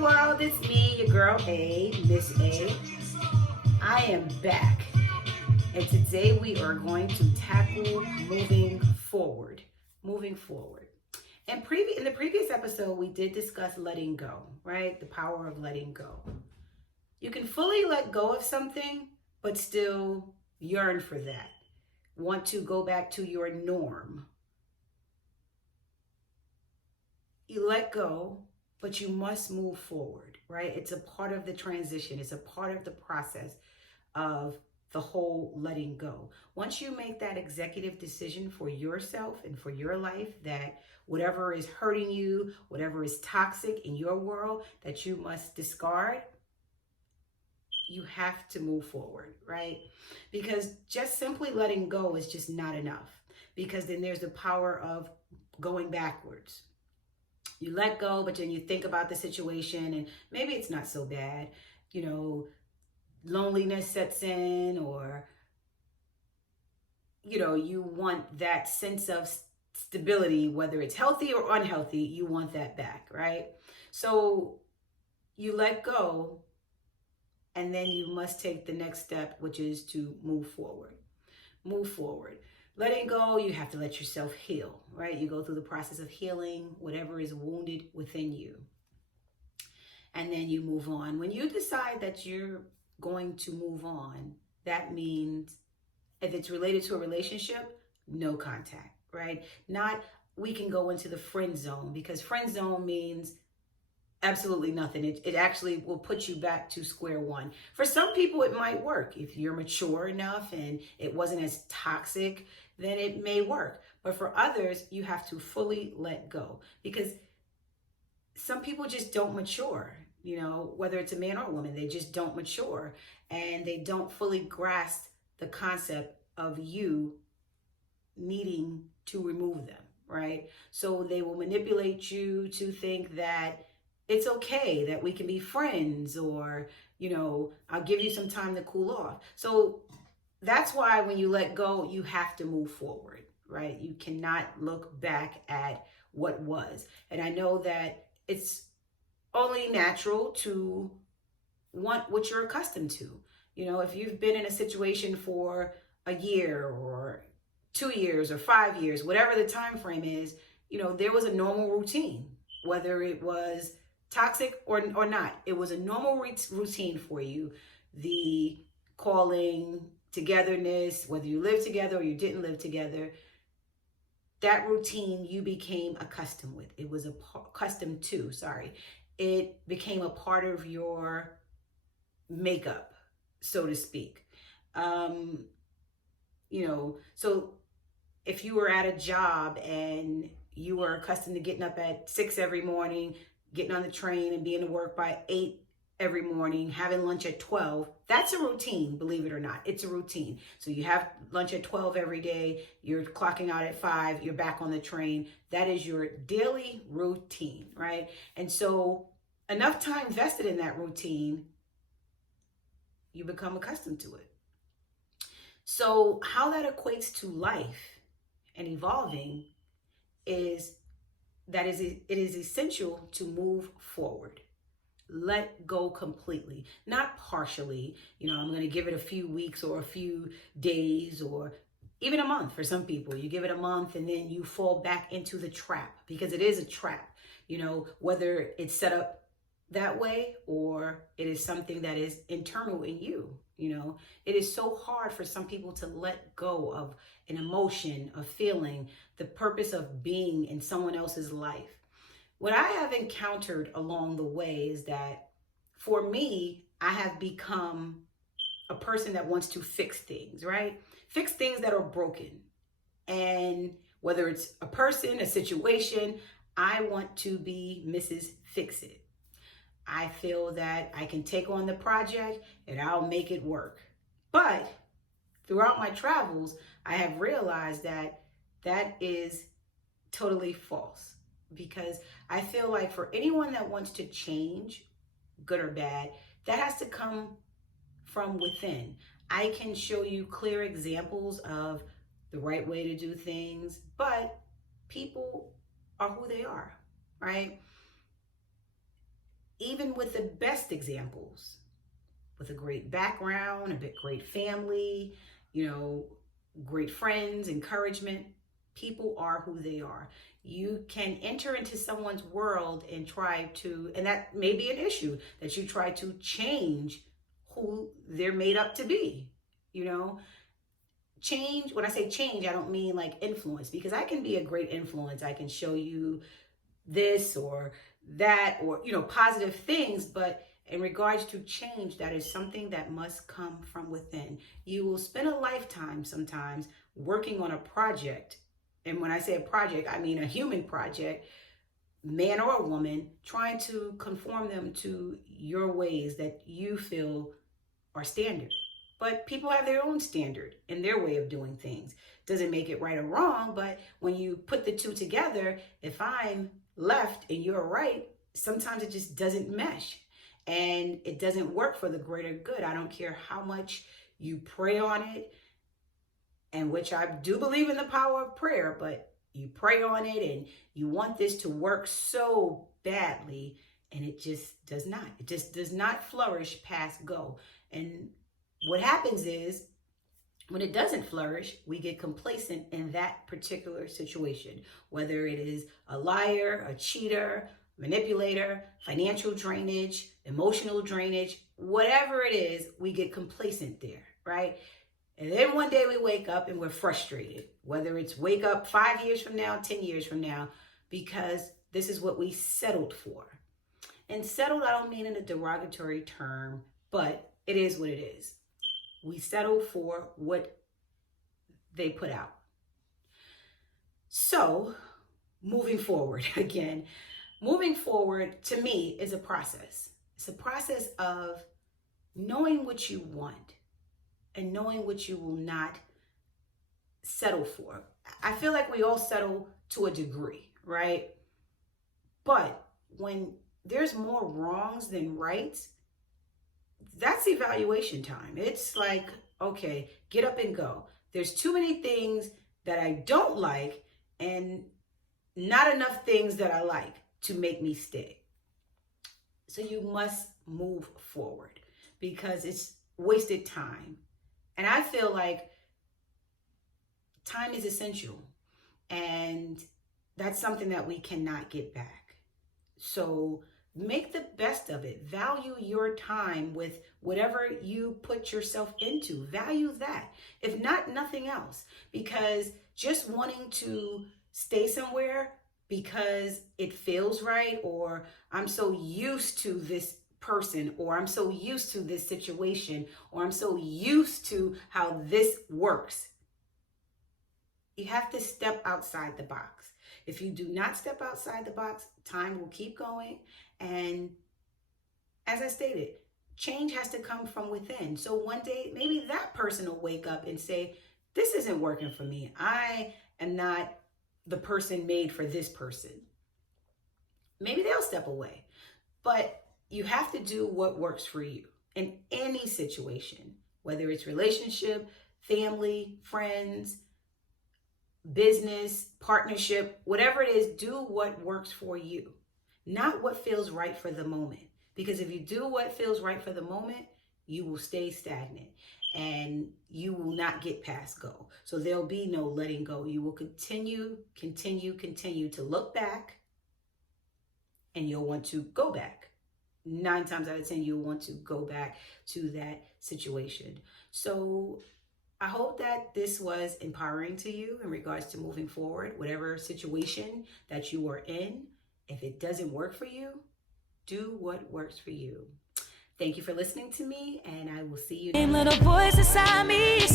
world, it's me, your girl A, Miss A. I am back, and today we are going to tackle moving forward. Moving forward. In the previous episode, we did discuss letting go, right? The power of letting go. You can fully let go of something, but still yearn for that. Want to go back to your norm. You let go, but you must move forward, right? It's a part of the transition, it's a part of the process of the whole letting go. Once you make that executive decision for yourself and for your life, that whatever is hurting you, whatever is toxic in your world that you must discard, you have to move forward, right? Because just simply letting go is just not enough, because then there's the power of going backwards. You let go, but then you think about the situation and maybe it's not so bad. You know, loneliness sets in, or, you want that sense of stability, whether it's healthy or unhealthy, you want that back, right? So you let go, and then you must take the next step, which is to move forward. Move forward. Letting go, you have to let yourself heal, right? You go through the process of healing whatever is wounded within you. And then you move on. When you decide that you're going to move on, that means if it's related to a relationship, no contact, right? Not we can go into the friend zone, because friend zone means absolutely nothing. It actually will put you back to square one. For some people, it might work. If you're mature enough and it wasn't as toxic, then it may work. But for others, you have to fully let go, because some people just don't mature. Whether it's a man or a woman, they just don't mature, and they don't fully grasp the concept of you needing to remove them, right? So they will manipulate you to think that it's okay, that we can be friends, or, I'll give you some time to cool off. So that's why when you let go, you have to move forward, right? You cannot look back at what was. And I know that it's only natural to want what you're accustomed to. If you've been in a situation for a year or 2 years or 5 years, whatever the time frame is, there was a normal routine, whether it was toxic or not. It was a normal routine for you. The calling, togetherness, whether you lived together or you didn't live together, that routine you became accustomed with. It was accustomed to, sorry. It became a part of your makeup, so to speak. So if you were at a job and you were accustomed to getting up at 6 every morning, getting on the train and being to work by 8 every morning, having lunch at 12, that's a routine, believe it or not. It's a routine. So you have lunch at 12 every day, you're clocking out at 5, you're back on the train. That is your daily routine, right? And so enough time vested in that routine, you become accustomed to it. So how that equates to life and evolving is that it is essential to move forward. Let go completely, not partially. I'm going to give it a few weeks or a few days or even a month. For some people, you give it a month and then you fall back into the trap, because it is a trap, whether it's set up that way or it is something that is internal in you. It is so hard for some people to let go of an emotion, a feeling, the purpose of being in someone else's life. What I have encountered along the way is that for me, I have become a person that wants to fix things, right? Fix things that are broken. And whether it's a person, a situation, I want to be Mrs. Fix It. I feel that I can take on the project and I'll make it work. But throughout my travels, I have realized that that is totally false, because I feel like for anyone that wants to change, good or bad, that has to come from within. I can show you clear examples of the right way to do things, but people are who they are, right? even with the best examples, with a great background, great family, great friends, encouragement, people are who they are. You can enter into someone's world and and that may be an issue, that you try to change who they're made up to be. Change, when I say change, I don't mean like influence, because I can be a great influence. I can show you this or that, or positive things, but in regards to change, that is something that must come from within. You will spend a lifetime sometimes working on a project, and when I say a project, I mean a human project, man or woman, trying to conform them to your ways that you feel are standard. But people have their own standard and their way of doing things. Doesn't make it right or wrong, but when you put the two together, if I'm left and you're right, sometimes it just doesn't mesh and it doesn't work for the greater good. I don't care how much you pray on it, and which I do believe in the power of prayer, but you pray on it and you want this to work so badly, and it just does not. It just does not flourish past go. And what happens is, when it doesn't flourish, we get complacent in that particular situation, whether it is a liar, a cheater, manipulator, financial drainage, emotional drainage, whatever it is, we get complacent there, right? And then one day we wake up and we're frustrated, whether it's wake up 5 years from now, 10 years from now, because this is what we settled for. And settled, I don't mean in a derogatory term, but it is what it is. We settle for what they put out. So, moving forward, moving forward to me is a process. It's a process of knowing what you want and knowing what you will not settle for. I feel like we all settle to a degree, right? But when there's more wrongs than rights, that's evaluation time. It's like, okay, get up and go. There's too many things that I don't like and not enough things that I like to make me stay. So you must move forward because it's wasted time. And I feel like time is essential, and that's something that we cannot get back. So make the best of it. Value your time with whatever you put yourself into. Value that, if not nothing else, because just wanting to stay somewhere because it feels right, or I'm so used to this person, or I'm so used to this situation, or I'm so used to how this works. You have to step outside the box. If you do not step outside the box, time will keep going. And as I stated, change has to come from within. So one day, maybe that person will wake up and say, this isn't working for me. I am not the person made for this person. Maybe they'll step away. But you have to do what works for you in any situation, whether it's relationship, family, friends, business, partnership, whatever it is, do what works for you, not what feels right for the moment. Because if you do what feels right for the moment, you will stay stagnant and you will not get past go. So there'll be no letting go. You will continue to look back, and you'll want to go back. 9 times out of 10, you'll want to go back to that situation. So I hope that this was empowering to you in regards to moving forward, whatever situation that you are in. If it doesn't work for you, do what works for you. Thank you for listening to me, and I will see you next time. Little voice inside me